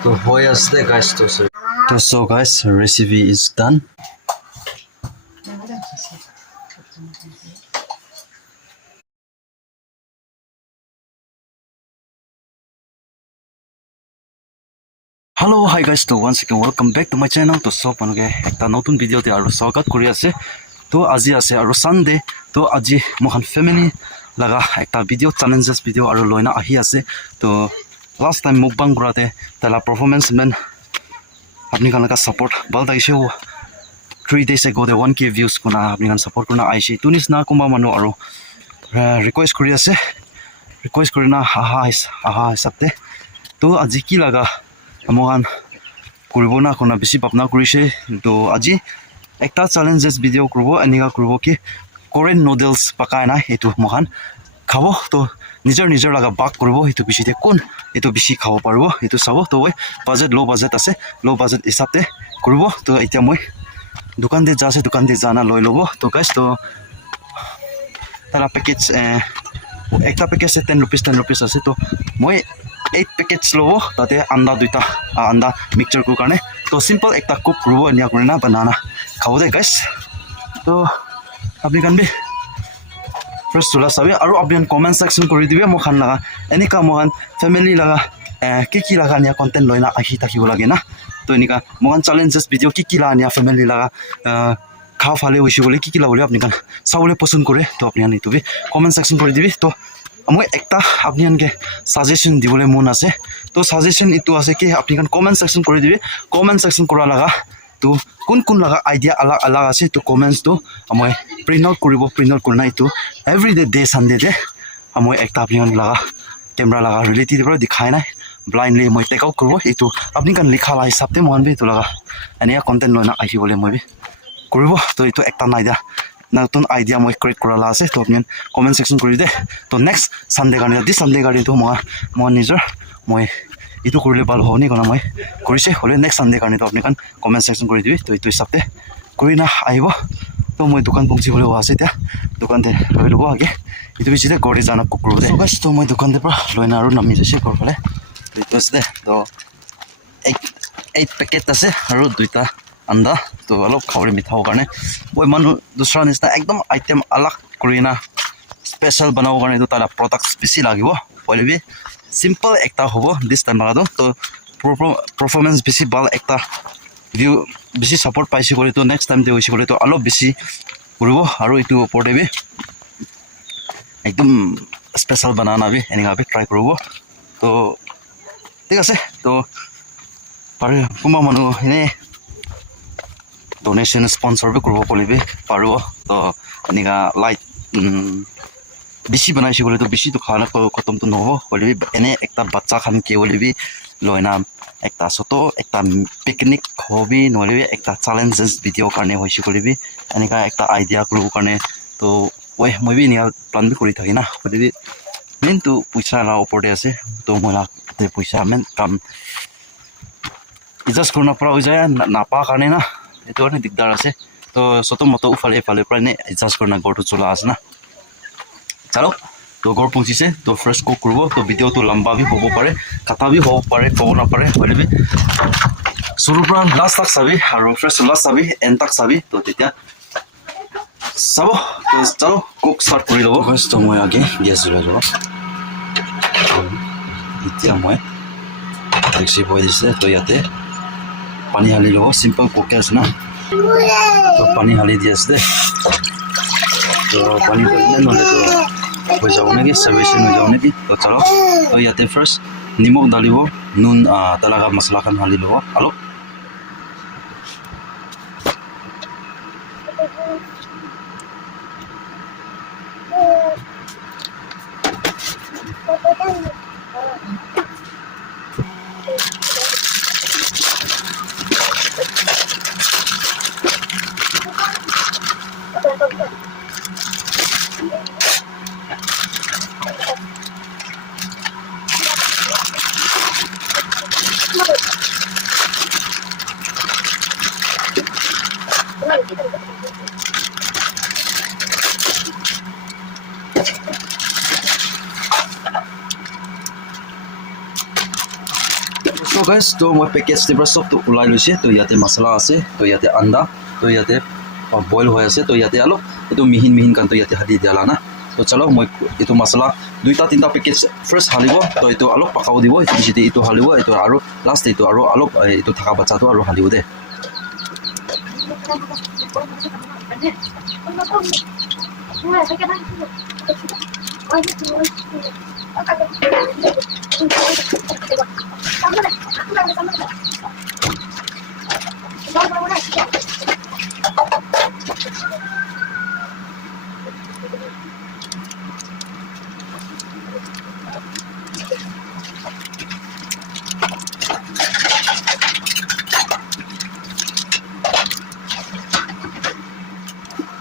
So hoyas the guys to so guys, recipe is done. Hello, hi guys, to once again welcome back to my channel. To so panuge ekta notun video te aru swagat kuri ase. To aji ase aru Sunday. To aji mohan family laga ekta video challenges video aru loina ahi ase. To last time mukbang kurate tala performance men apni kan laga support bal daise 3 days ago the 1k views kuna apni kan support kuna aishi. Tunis na kumba manu aru request kuri ase. Request kurina aha hisapte. To aji ki laga mohan kuribo na kona bisi papna kurise to aji ekta challenges video kuribo aniga kuribo ki Korean noodles pakai na etu mohan khabo to nijar laga bak kuribo etu bisi te kun etu bisi khabo paribo etu sabo to budget low budget ase low budget hisapte kuribo to etia moi dukan de jase dukan de jana loi lobo to guys to tara package ekta package 10 rupees ase to moi 8 packets lobo tate anda duita anda mixture ko karne to simple ekta cook rubo ania kurina banana khabo de guys to apni kan bi first tula sabi aru apni comment section kori dibe mo khan laga enika mohan family laga ki laga nia content loina ahi takhibo lage na to enika mohan challenges video ki la ania family laga kha phale hoishi bole ki la bole apni kan sabole pasund kore to apni ani to bi comment section kori dibe to মই একটা আপনাকে suggestion দিবলে মন আছে তো suggestion ইটো আছে কি আপনি কান কমেন্ট সেকশন কৰি দিবি কমেন্ট সেকশন কৰা লাগা তো কোন লাগা আইডিয়া আলাগ আছে তো কমেন্টস তো মই প্রিন্ট আউট করনা ইটো এভরিডে ডে সানডে দে মই একটা আপনি কান লাগা ক্যামেরা লাগা রিলেটিভ পৰা দেখাই নাই ব্লাইন্ডলি মই টেক আউট করব ইটো আপনি কান লিখা লা হিসাবতে মন বি তো লাগা এনিয়া কন্টেন্ট লনা আহিবলে মই বি কৰিব তো ইটো একটা নাইদা নতুন আইডিয়া মই ক্ৰিয়েট কৰালা আছে তো আপনি কমেন্ট সেকশন কৰি দে তো নেক্সট সানডে কাৰণে দি সানডে কাৰণে তো মই নিজৰ মই ইটো কৰিলে ভাল হওনি কোনা মই কৰিছে হলে নেক্সট সানডে কাৰণে তো আপনি কান কমেন্ট সেকশন কৰি দিবি তো ইটো হিসাবতে কৰি না আহিব তো মই দোকান পৌঁছিবলৈ আছে এতিয়া দোকানতে লৈ ল'ব আগে ইটো বিচিতে গড়ি জানা কুকুৰ দে গাইছ তো মই দোকানতে পৰা লৈনা আৰু নামি যাইছে কৰফালে ইটো আছে তো 8 পেকেট আছে আৰু দুইটা anda to alop khawre mithao karne oi manu dusra nisna ekdom item alag kurina special banao karne to tala products bisi lagibo pole bi simple ekta hobo this time lagado to performance bisi bal ekta view bisi support paisi kore to next time de hoisi kore to alop bisi kuribo aru itu opor bi ekdom special banana bi eninga bi try koribo to ঠিক আছে to pare kuma manu ene donation sponsor be kurbo polibe paro to aniga light bishi banaishi bole to bishi to khana ko khatam to noho polibe ene ekta bachcha khan ke bolibi loina ekta soto ekta picnic hobby nolibe ekta challenges video karne hoishi kolibi aniga ekta idea kurbo karne to oi moi bi nia plan bi kori thaki na polibi main to puisa la opor de ase to mola te puisa men kam adjust korna para hoi jaya na pa karne na itu kan digdar ase to soto moto ufale pra ne adjust korna gor to chola ase na chalo to gor pungchise to fresh cook kurbo to video to lamba bi hobo pare kata bi hobo pare kobo na pare hoile suru pra last tak sabi aro fresh last sabi end tak sabi to tetia sabo to chalo cook start kori lobo guys to moi age gas jolai lobo tetia moi taxi boy dise to yate pani hali lobo simple cook as na to pani hali dias de to pani no le to ho jaune ki service ho jaune ki to chalo to yate first nimok dalibo nun talaga masala kan hali lobo alo guys, to moi package te sob to ulai loise to yate masala ase to yate anda to yate boil hoy ase to yate alo etu mihin kan to yate hadi diala na to chalo moi etu masala duita tinta package first halibo to etu alo pakau dibo etu halibo etu aro last etu aro alo etu thaka bacha to aro halibo de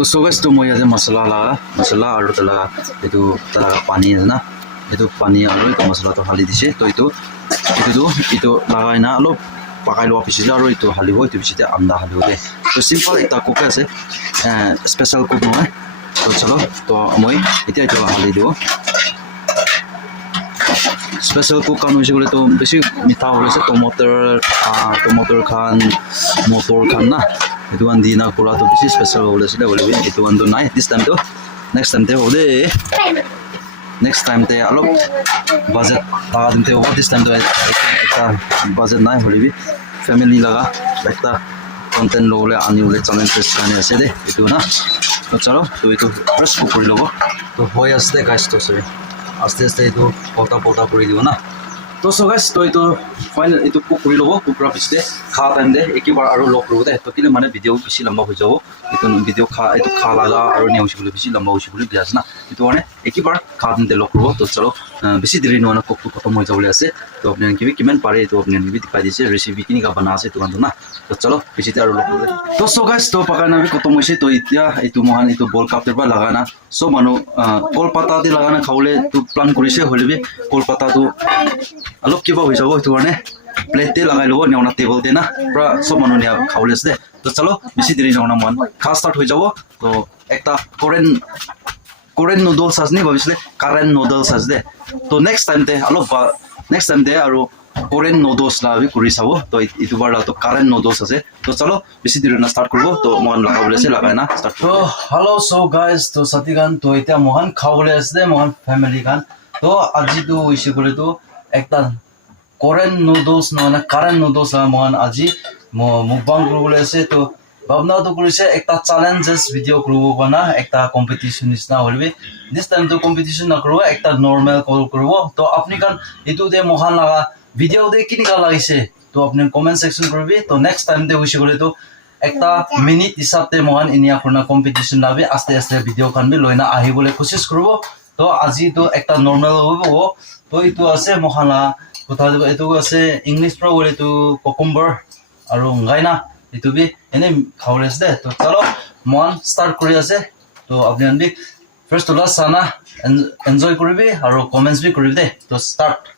तो so guys to moi yate masala aru tala etu tala pani na etu pani aru etu masala to hali dise to etu lagai na alo pakai lo pisi aru etu halibo etu pisi anda halibo de to simple eta cook ase special cook no to chalo to moi eta etu hali dibo special cook kan hoise gole to beshi mitha hoise tomato khan motor khan na etu one dina pura to beshi special hole sile hole bi etu one to nai this time to next time te hole next time te alo budget laga dinte ho this time to ekta budget nai hole bi family laga ekta content lole ani hole challenge kani ase de etu na to chalo to etu first cook kori lobo to hoy ase guys to sorry aste etu pota kori dibo na to so guys to etu final etu cook kori lobo cook ra pisite kha time de ekibar aro lok ro de to kile mane video bisi lamba ho jabo etu video kha laga aro ne hoshi bole bisi lamba hoshi bole bias na etu one ekibar kha time de lok ro to chalo bisi diri no na cook khatam ho jabole ase to apne ki kiman pare to apne bi dikhai dise recipe kini ka bana ase to na to chalo bisi te aro lok ro to so guys to pakana bi khatam hoise to itia etu mohan etu bol cup te ba lagana so manu kol pata de lagana khawle to plan korise hole bi kol pata to alok kiba ho jabo etu one plate te lagai lobo neona table te na pura sob manu nia khawle ase to chalo bisi diri na mon kha start ho jabo to ekta Korean noodles asni bhabisle Korean noodles asde to next time te aro Korean noodles la bi kuri sabo to itu bar la to Korean noodles ase to chalo bisi diri na start korbo to mohan lagabole ase lagai na start to hello so guys to satigan to eta mohan khawle ase mohan family kan to aji tu isi kore to ekta Korean noodles na Korean noodles la mohan aji mukbang korobole ase to Bhavna to kurise ekta challenges video krubo bana ekta competition is na holbe this time to competition na krubo ekta normal call krubo to apni kan itu de mohan laga video de kini ka lagise to apni comment section korbi to next time de hoise gole to ekta minute hisab te mohan inia korna competition labi aste video kan bi loina ahi bole koshish krubo to aji to ekta normal hobo to itu ase mohan la kotha itu ase english pro bole to cucumber aru ngaina itu bi ene khawle ase to chalo mon start kori ase to apni an bi first to last sana enjoy koribi aru comments bi koribi de to start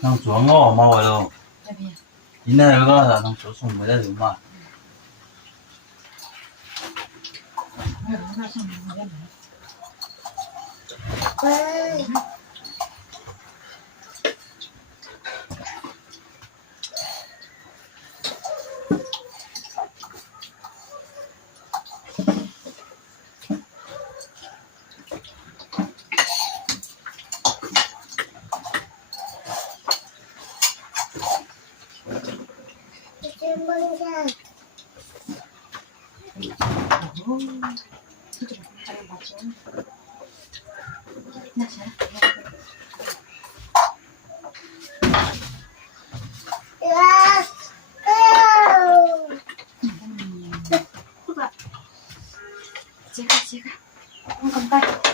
nang chuang ngo ma wa lo ina ga nang chu sung me de ma Cika. Ang kampay.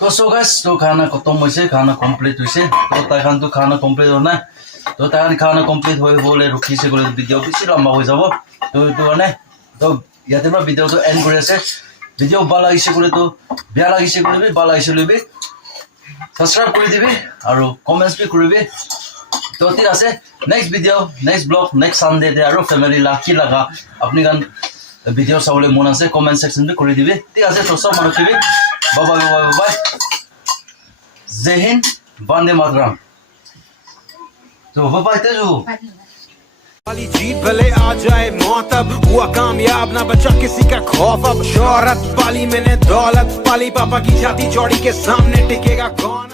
तो so guys तो खाना खत्म होइसे खाना complete होइसे तो ताइखान तो खाना कमप्लीट होना तो ताइखान खाना कमप्लीट होय बोले रुखिसे गले भिडिओ बेसि लम्बा হৈ যাব तो तो মানে तो ইয়াতে মই ভিডিওটো এন্ড কৰি আছে ভিডিও ভাল লাগিছে গলে তো বেয়া লাগিছে গলে ভাল লাগিছে লবি সাবস্ক্রাইব কৰি দিবি আৰু কমেন্টস বি কৰিবি তো ঠিক আছে next video next blog next Sunday দে আৰু ফ্যামিলি লাকি লাগা আপনি গান ভিডিও চাবলৈ মন আছে কমেন্ট সেকশন বি কৰি দিবি ঠিক আছে তো সব মানুহ কিবি बाय जय हिंद वंदे मातरम तो बाय तेजू वाली जीत भले आ जाए मौत अब हुआ कामयाब ना बचा किसी का खौफ अब शोहरत पाली मैंने दौलत पाली पापा की छाती चौड़ी के सामने टिकेगा कौन।